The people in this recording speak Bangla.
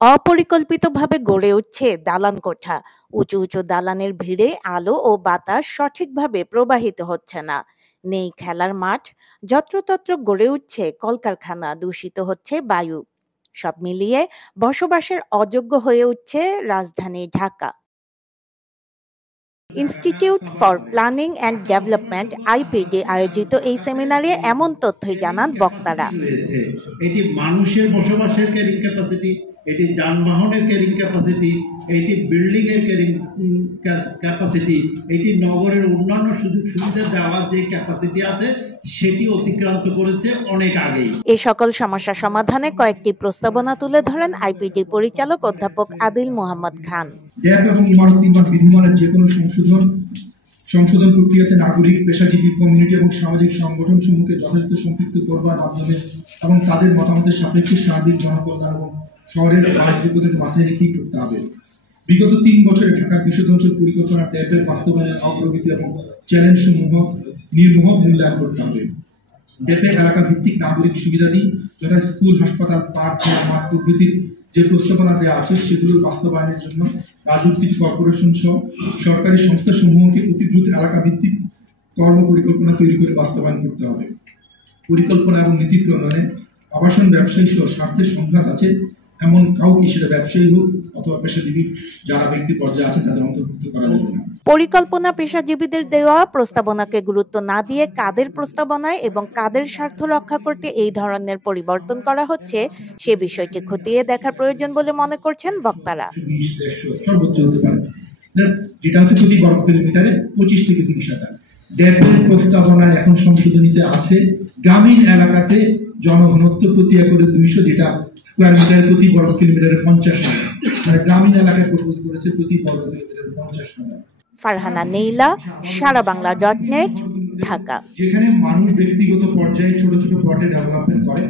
অপরিকল্পিতভাবে গড়ে উঠছে দালান কোঠা। উঁচু উঁচু দালানের ভিড়ে আলো ও বাতাস সঠিকভাবে প্রবাহিত হচ্ছে না। নেই খেলার মাঠ। যত্রতত্র গড়ে উঠছে কলকারখানা, দূষিত হচ্ছে বায়ু। সব মিলিয়ে বসবাসের অযোগ্য হয়ে উঠছে রাজধানী Dhaka. Institute for planning and development IPD আয়োজিত এই সেমিনারে এমন তথ্যই জানান বক্তারা। এটি মানুষের বসবাসের ক্যারিং ক্যাপাসিটি, এটি যানবাহনের ক্যারিং ক্যাপাসিটি, এটি বিল্ডিং এর ক্যারিং ক্যাপাসিটি, এটি নগরের অন্যান্য সুযোগ সুবিধা দেওয়ার যে ক্যাপাসিটি আছে সেটি অতিক্রান্ত করেছে অনেক আগেই। এই সকল সমস্যা সমাধানে কয়েকটি প্রস্তাবনা তুলে ধরেন আইপিডি পরিচালক অধ্যাপক আদিল মোহাম্মদ খান। ড্যাব এবং ইমারত নির্মাণ বিধিমালার যে কোনো সংশোধন প্রক্রিয়াতে নাগরিক, পেশাজীবী, কমিউনিটি এবং সামাজিক সংগঠন সমূহকে যথাযথ সম্পৃক্ত করবার মাধ্যমে এবং তাদের মতামতের সাপেক্ষে সার্বিক জনকল্যাণ এবং শহরের বাসযোগ্যতাকে মাথায় রেখেই করতে হবে। বিগত 3 বছরে ঢাকার বিশ্বধ্বংসের পরিকল্পনা ড্যাবের বাস্তবায়নের অগ্রগতি এবং চ্যালেঞ্জ সমূহ নির্মোহ মূল্যায়ন করতে হবে। ড্যাবে এলাকা ভিত্তিক নাগরিক সুবিধাদি যথা স্কুল, হাসপাতাল, পার্ক, মাঠ প্রভৃতির যে প্রস্তাবনা দেওয়া আছে সেগুলোর বাস্তবায়নের জন্য রাজুক সিটি কর্পোরেশন সহ সরকারি সংস্থা সমূহকে অতি দ্রুত এলাকা ভিত্তিক কর্ম পরিকল্পনা তৈরি করে বাস্তবায়ন করতে হবে। পরিকল্পনা এবং নীতি প্রণয়নে আবাসন ব্যবসায়ী সহ স্বার্থের সংঘাত আছে এমন কাউকে, সেটা ব্যবসায়ী হোক অথবা পেশাজীবী যারা ব্যক্তি পর্যায়ে আছে, তাদের অন্তর্ভুক্ত করা যাবে না। পরিকল্পনা পেশাজীবীদের দেওয়া প্রস্তাবনাকে গুরুত্ব না দিয়ে কাদের প্রস্তাবনায় এবং কাদের স্বার্থ রক্ষা করতে এই ধরনের পরিবর্তন করা হচ্ছে সে বিষয়টি খতিয়ে দেখার প্রয়োজন বলে মনে করছেন বক্তারা। সর্বোচ্চ হতে পারে যেটা হচ্ছে প্রতি বর্গ কিলোমিটারে 25 থেকে 30,000। ড্যাবের প্রস্তাবনায় এখন সংশোধনীতে আছে গ্রামীণ এলাকাতে জনঘনত্ব প্রতি একরে 200, যেটা স্কয়ার মিটার প্রতি বর্গ কিলোমিটারে 50,000। মানে গ্রামীণ এলাকায় প্রপোজ করেছে প্রতি বর্গ কিলোমিটারে 50,000। ফারহানা নেইলা, সারাবাংলা.net, ঢাকা। যেখানে মানুষ ব্যক্তিগত পর্যায়ে ছোট ছোট প্লটে ডেভেলপমেন্ট করে